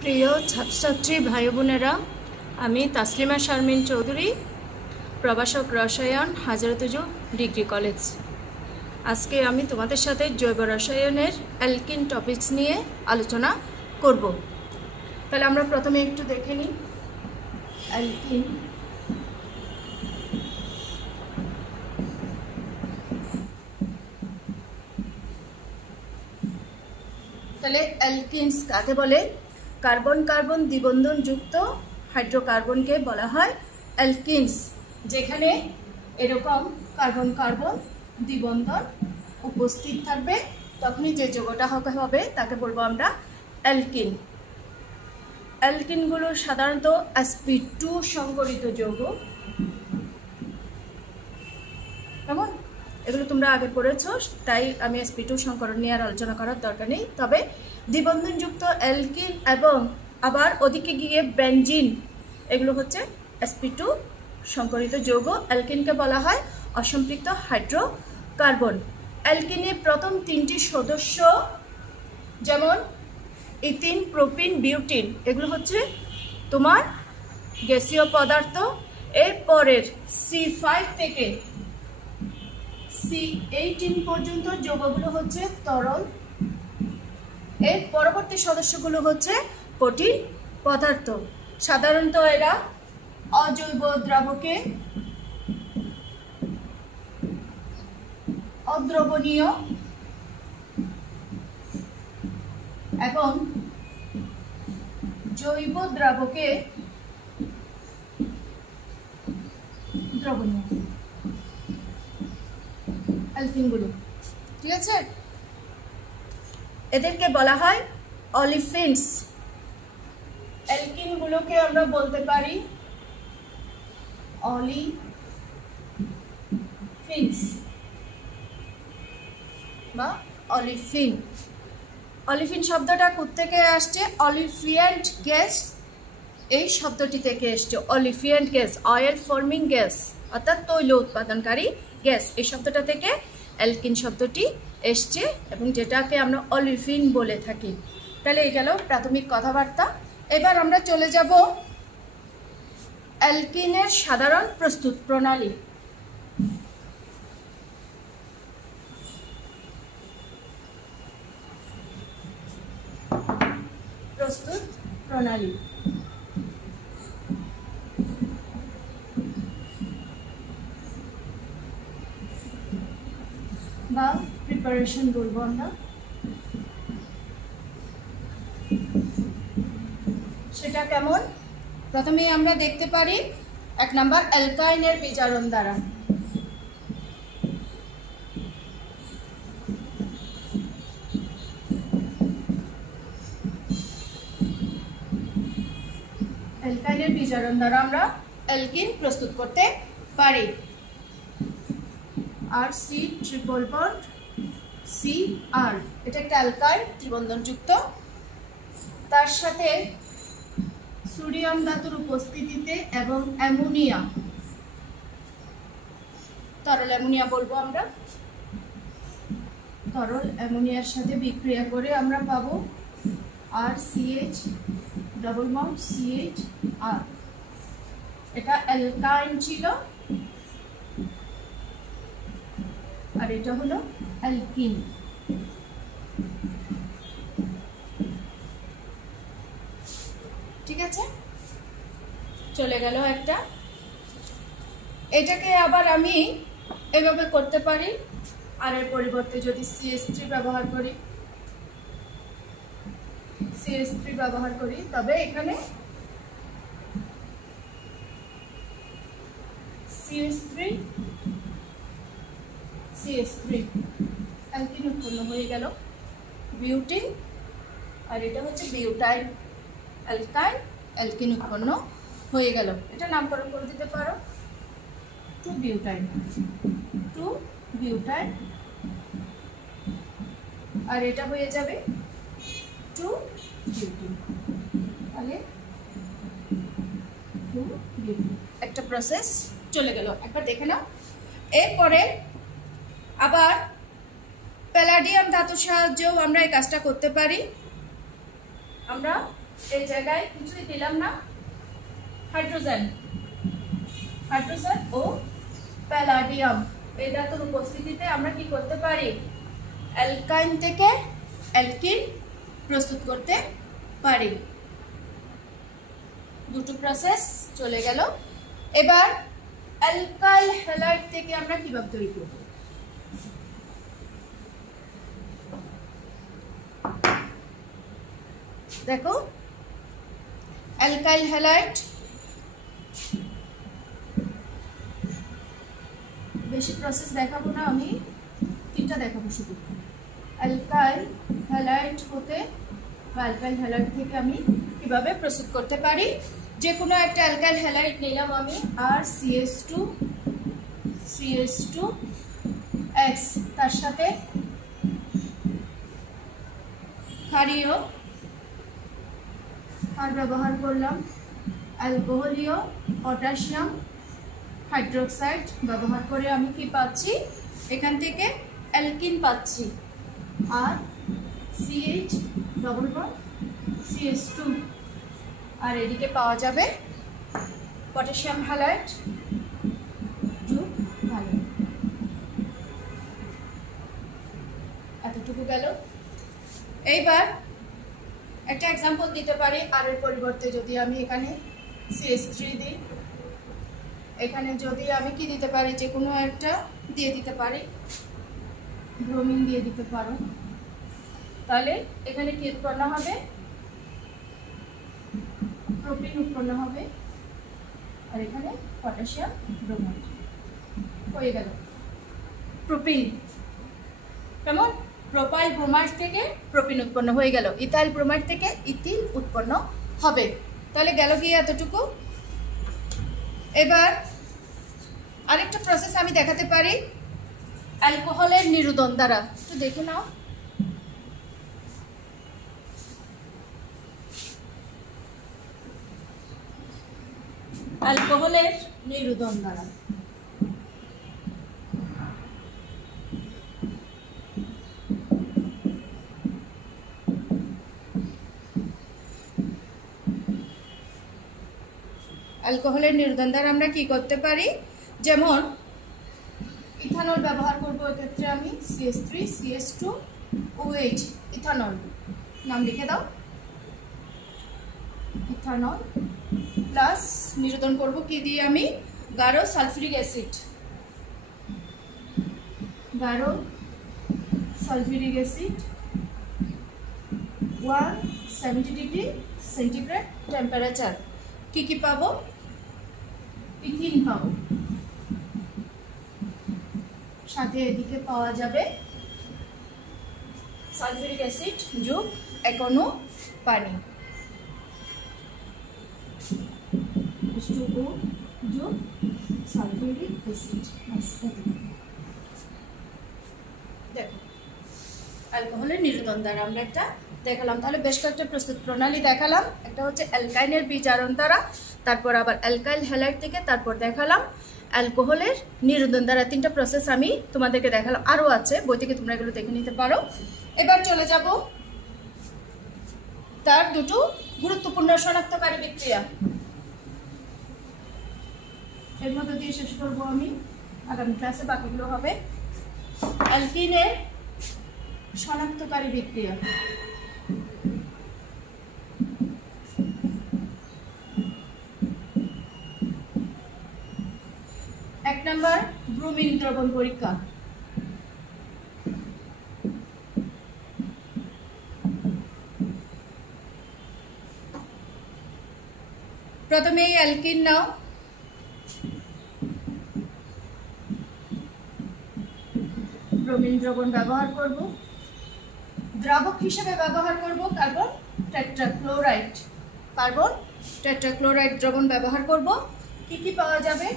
প্রিয় ছাত্রছাত্রী ভাই বোনেরা, আমি তাসলিমা শারমিন চৌধুরী, প্রভাষক রসায়ন, হাজারতুজু ডিগ্রি কলেজ। আজকে আমি তোমাদের সাথে জৈব রসায়নের অ্যালকিন টপিকস নিয়ে আলোচনা করব। তাহলে আমরা প্রথমে একটু দেখে নিই অ্যালকিন। তাহলে অ্যালকিনস কাকে বলে? কার্বন কার্বন দ্বিবন্ধন যুক্ত হাইড্রোকার্বনকে বলা হয় অ্যালকিনস। যেখানে এরকম কার্বন কার্বন দ্বিবন্ধন উপস্থিত থাকবে তখনই যে যৌগটা হবে তাকে বলবো আমরা অ্যালকিন। অ্যালকিনগুলো সাধারণত sp2 সংকরিত যৌগ। কেমন? এগুলো তোমরা আগে পড়েছো, তাই আমি sp2 সংকরণ নিয়ে আর আলোচনা করার দরকার নেই। তবে দ্বিবন্ধনযুক্ত অ্যালকিন এবং আবার ওদিকে গিয়ে বেনজিন, এগুলো হচ্ছে sp2 সংকরিত যৌগ। অ্যালকিনকে বলা হয় অসম্পৃক্ত হাইড্রোকার্বন। অ্যালকিনের প্রথম তিনটি সদস্য যেমন ইথিন, প্রোপিন, বিউটিন, এগুলো হচ্ছে তোমার গ্যাসীয় পদার্থ। এর পরের C5 থেকে C18 পর্যন্ত যৌগগুলো হচ্ছে তরল। এর পরবর্তী সদস্যগুলো হচ্ছে কঠিন পদার্থ। সাধারণত এরা অজৈব দ্রাবকে অদ্রবণীয় এবং জৈব দ্রাবকে দ্রবণীয় অ্যালকিনগুলো। ঠিক আছে? এদেরকে বলা হয় অলিফিনস। অ্যালকিনগুলোকে আমরা বলতে পারি অলিফিনস বা অলিফিন। অলিফিন শব্দটা কোত্থেকে আসছে? অলিফিয়েন্ট গ্যাস এই শব্দটি থেকে এসছে। অলিফিয়েন্ট গ্যাস, অয়েল ফর্মিং গ্যাস, অর্থাৎ তৈল উৎপাদনকারী গ্যাস, এই শব্দটা থেকে অ্যালকিন শব্দটি এসছে এবং যেটাকে আমরা অলিফিন বলে থাকি। তাহলে এই গেল প্রাথমিক কথাবার্তা। এবার আমরা চলে যাব অ্যালকিনের সাধারণ প্রস্তুত প্রণালী। প্রস্তুত প্রণালী বা প্রিপারেশন বলবো আমরা। সেটা কেমন? প্রথমেই আমরা দেখতে পারি 1 নম্বর অ্যালকাইনের বিজারণ দ্বারা। অ্যালকাইনের বিজারণ দ্বারা আমরা অ্যালকিন প্রস্তুত করতে পারি। আর সি ট্রিপল বন্ড CR, এটা একটা অ্যালকাইল ত্রিবন্ধনযুক্ত। তার সাথে সোডিয়াম ধাতুর উপস্থিতিতে এবং অ্যামোনিয়া, তরল অ্যামোনিয়া বলবো আমরা, তরল অ্যামোনিয়ার সাথে বিক্রিয়া করে আমরা পাবো RCH ডবল বন্ড CHR। এটা অ্যালকাইন ছিল আর এটা হলো অ্যালকিন। ঠিক আছে? চলে গেল একটা। এটাকে আবার আমি এভাবে করতে পারি, আর এর পরিবর্তে যদি CH3 ব্যবহার করি, তবে এখানে CH3 অ্যালকিন উৎপন্ন হয়ে গেল। বিউটিন, আর এটা হচ্ছে বিউটাইল, অ্যালকাইল অ্যালকিন উৎপন্ন হয়ে গেল। এটা নামকরণ করে দিতে পারো 2-বিউটাইল, 2-বিউটাইল, আর এটা হয়ে যাবে 2-বিউটিন। তাহলে 2-বিউটিন একটা প্রসেস চলে গেল। একবার দেখে নাও। এরপরে আবার প্যালাডিয়াম ধাতুর সাহায্যেও আমরা এই কাজটা করতে পারি। আমরা এই জায়গায় কিছুই দিলাম না, হাইড্রোজেন ও প্যালাডিয়াম এই ধাতুর উপস্থিতিতে আমরা কি করতে পারি, অ্যালকাইন থেকে অ্যালকিন প্রস্তুত করতে পারি। দুটো প্রসেস চলে গেল। এবার অ্যালকাইল হ্যালাইড থেকে আমরা কিভাবে তৈরি করব, দেখো অ্যালকাইল হ্যালাইড বেশি প্রসেস দেখাবো না, আমি তিনটা দেখাবো শুধু। অ্যালকাইল হ্যালাইড হতে বা অ্যালকাইল হ্যালাইড থেকে আমি কিভাবে প্রস্তুত করতে পারি। যে কোনো একটা অ্যালকাইল হ্যালাইড নিলাম আমি, আর CH2X, তার সাথে ক্ষারীয় আর ব্যবহার করলাম, অ্যালকোহলীয় পটাশিয়াম হাইড্রোক্সাইড ব্যবহার করে আমি কি পাচ্ছি, এখান থেকে অ্যালকিন পাচ্ছি। আর CH2 আর এদিকে পাওয়া যাবে পটাশিয়াম হ্যালাইড যোগ হ্যালাইড। এতটুকু গেল। এইবার একটা এক্সাম্পল দিতে পারি, আর এর পরিবর্তে যদি আমি এখানে CH3 দিই, এখানে যদি আমি কি দিতে পারি, যে কোনো একটা দিয়ে দিতে পারি, ব্রোমিন দিয়ে দিতে পারো, তাহলে এখানে কি উৎপন্ন হবে, প্রোপিন উৎপন্ন হবে, আর এখানে পটাশিয়াম ব্রোমাইড হয়ে গেল প্রোপিন। কেমন, প্রোপাইল ব্রোমাইড থেকে প্রোপিন উৎপন্ন হয়ে গেল, ইথাইল ব্রোমাইড থেকে ইথিল উৎপন্ন হবে। তাহলে গেল কি এতটুকু। এবার আরেকটা প্রসেস আমি দেখাতে পারি অ্যালকোহলের নিরোধন দ্বারা, একটু দেখে নাও। অ্যালকোহলের নিরোধন দ্বারা আমরা কি করতে পারি, যেমন ইথানল ব্যবহার করব, এক্ষেত্রে আমি CH3 CH2OH ইথানল নাম লিখে দাও, ইথানল প্লাস নিরোধন করব কি দিয়ে, আমি গাঢ় sulphuric acid, 170 degree centigrade temperature. কি পাবো, ইথিন পাবো, সাথে এদিকে পাওয়া যাবে সালফিউরিক অ্যাসিড যোগ একনো পানি, H2O যোগ সালফিউরিক অ্যাসিড। দেখো অ্যালকোহলের নিরোধন দ্বারা আমরা একটা দেখালাম। তাহলে বেশ কয়েকটা প্রস্তুত প্রণালী দেখালাম। একটা হচ্ছে অ্যালকাইনের বিজারণ দ্বারা, তারপর আবার অ্যালকাইল হ্যালাইড থেকে, তারপর দেখালাম অ্যালকোহলের নিরোধন দ্বারা। তিনটা প্রসেস আমি তোমাদেরকে দেখালাম, আরও আছে, বই থেকে তোমরা এগুলো দেখে নিতে পারো। এবার চলে যাব তার দুটো গুরুত্বপূর্ণ শনাক্তকারী বিক্রিয়া, এর মধ্যে দিয়ে শেষ করবো আমি, আগামী ক্লাসে বাকিগুলো হবে। অ্যালকিনের শনাক্তকারী বিক্রিয়া, এক নম্বর ব্রোমিন দ্রবণ পরীক্ষা। প্রথমে অ্যালকিন নাও, ব্রোমিন দ্রবণ ব্যবহার করব, দ্রাবক হিসেবে ব্যবহার করব কার্বন টেট্রাক্লোরাইড দ্রবণ ব্যবহার করব। কি পাওয়া যাবে,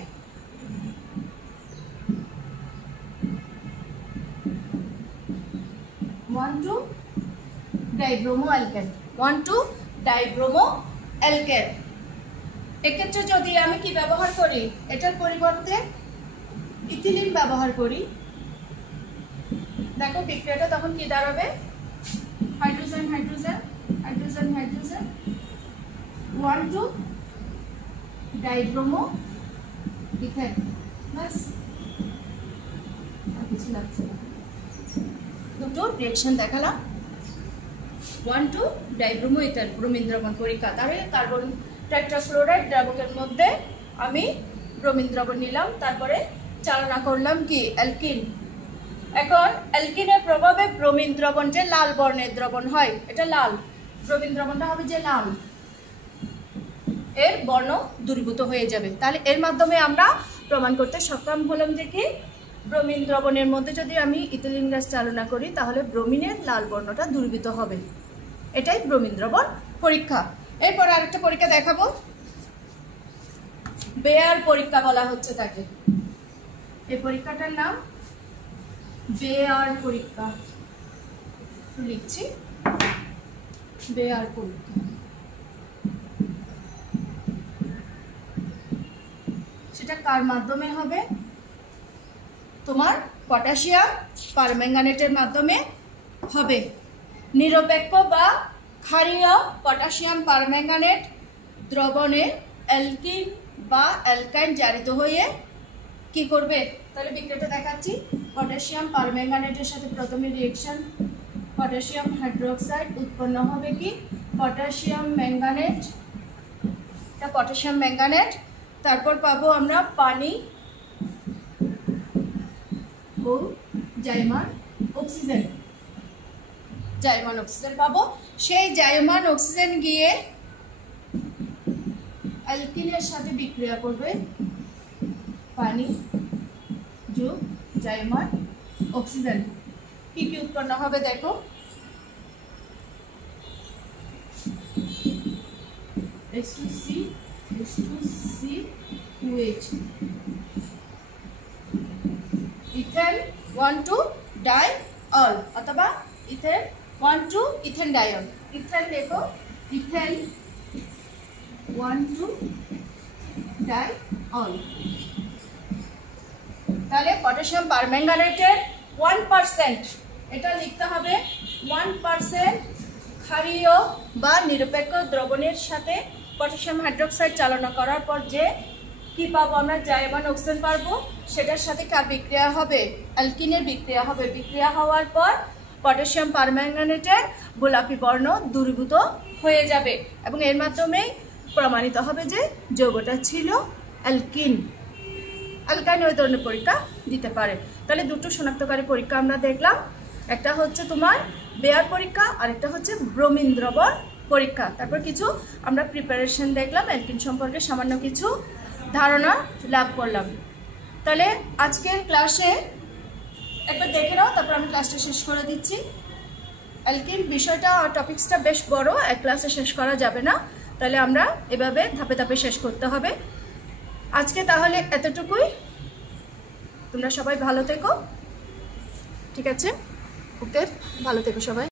1,2-ডাইব্রোমো অ্যালকেন। এক্ষেত্রে যদি আমি কি ব্যবহার করি, এটার পরিবর্তে ইথিলিন ব্যবহার করি, দেখো বিক্রিয়াটা তখন কি দাঁড়াবে, hydrogen hydrogen hydrogen hydrogen 1,2 dibromo ethane. বাস, আর কিছু লাগছে না। দুটো রিঅ্যাকশন দেখালাম। 1,2 ডাইব্রোমো ইথেন ব্রোমিন দ্রবণ পরীক্ষা। তাহলে কার্বন টেট্রাফ্লোরাইড দ্রাবকের মধ্যে আমি ব্রোমিন দ্রবণ নিলাম, তারপরে চালনা করলাম কি অ্যালকিন। এখন অ্যালকিনের প্রভাবে ব্রোমিন দ্রবণ যে লাল বর্ণের দ্রবণ হয়, এটা লাল, ব্রোমিন দ্রবণটা হবে যে লাল, এর বর্ণ দূরীভূত হয়ে যাবে। তাহলে এর মাধ্যমে আমরা প্রমাণ করতে সক্ষম হলাম যে কি ব্রোমিন দ্রবণের মধ্যে যদি আমি ইথিলিন গ্যাস চালনা করি তাহলে ব্রোমিনের লাল বর্ণটা দূরীভূত হবে। এটাই ব্রোমিন দ্রবণ পরীক্ষা। এরপর আরেকটা পরীক্ষা দেখাবো, বেয়ার পরীক্ষা বলা হচ্ছে তাকে। এই পরীক্ষাটার নাম বেয়ার পরীক্ষা, লিখছি বেয়ার পরীক্ষা। সেটা কার মাধ্যমে হবে? তোমার পটাশিয়াম পারম্যাঙ্গানেটের মাধ্যমে হবে। নিরপেক্ষ বা ক্ষারীয় পটাশিয়াম পারম্যাঙ্গানেট দ্রবণে অ্যালকিন বা অ্যালকাইন জারিত হয়ে কি করবে? তাহলে বিক্রিয়াটা দেখাচ্ছি। পটাশিয়াম পারম্যাঙ্গানেটের সাথে প্রথমে রিঅ্যাকশন, পটাশিয়াম হাইড্রোক্সাইড উৎপন্ন হবে কি পটাশিয়াম ম্যাঙ্গানেট, এটা পটাশিয়াম ম্যাঙ্গানেট। তারপর পাবো আমরা পানি ও জাইমান অক্সিজেন, জাইমান অক্সিজেন পাবো। সেই জাইমান অক্সিজেন গিয়ে অ্যালকিনের সাথে বিক্রিয়া করবে, পানি যোগ জাইমান অক্সিজেন। কি কি উৎপন্ন হবে দেখো, H2C2H, ইথেন 1,2 ডাইঅল অথবা ইথেন 1,2 ইথেন ডাইঅল। ইথেন দেখো, ইথেন 1,2 ডাইঅল। তাহলে পটাশিয়াম পারম্যাঙ্গানেটের 1%, এটা লিখতে হবে 1% ক্ষারীয় বা নিরপেক্ষ দ্রবণের সাথে পটাশিয়াম হাইড্রোক্সাইড চালনা করার পর যে কি পাবো আমরা? জাইমান অক্সিজেন পাবো। সেটার সাথে কার বিক্রিয়া হবে? অ্যালকিনের বিক্রিয়া হবে। বিক্রিয়া হওয়ার পর পটাশিয়াম পারম্যাঙ্গানেটের গোলাপি বর্ণ দূরীভূত হয়ে যাবে এবং এর মাধ্যমেই প্রমাণিত হবে যে যৌগটা ছিল অ্যালকিন। অ্যালকাইন ওই ধরনের পরীক্ষা দিতে পারে। তাহলে দুটো শনাক্তকারী পরীক্ষা আমরা দেখলাম, একটা হচ্ছে তোমার বেয়ার পরীক্ষা, আরেকটা হচ্ছে ব্রোমিন দ্রবণ পরীক্ষা। তারপর কিছু আমরা প্রিপারেশন দেখলাম, অ্যালকিন সম্পর্কে সামান্য কিছু ধারণা লাভ করলাম। তাহলে আজকের ক্লাসে একবার দেখে নাও, তারপর আমি ক্লাসটা শেষ করে দিচ্ছি। অ্যালকিন বিষয়টা, টপিক্সটা বেশ বড়, এক ক্লাসে শেষ করা যাবে না, তাহলে আমরা এভাবে ধাপে ধাপে শেষ করতে হবে। আজকে তাহলে এতটুকুই। তোমরা সবাই ভালো থেকো, ঠিক আছে? ওকে, ভালো থেকো সবাই।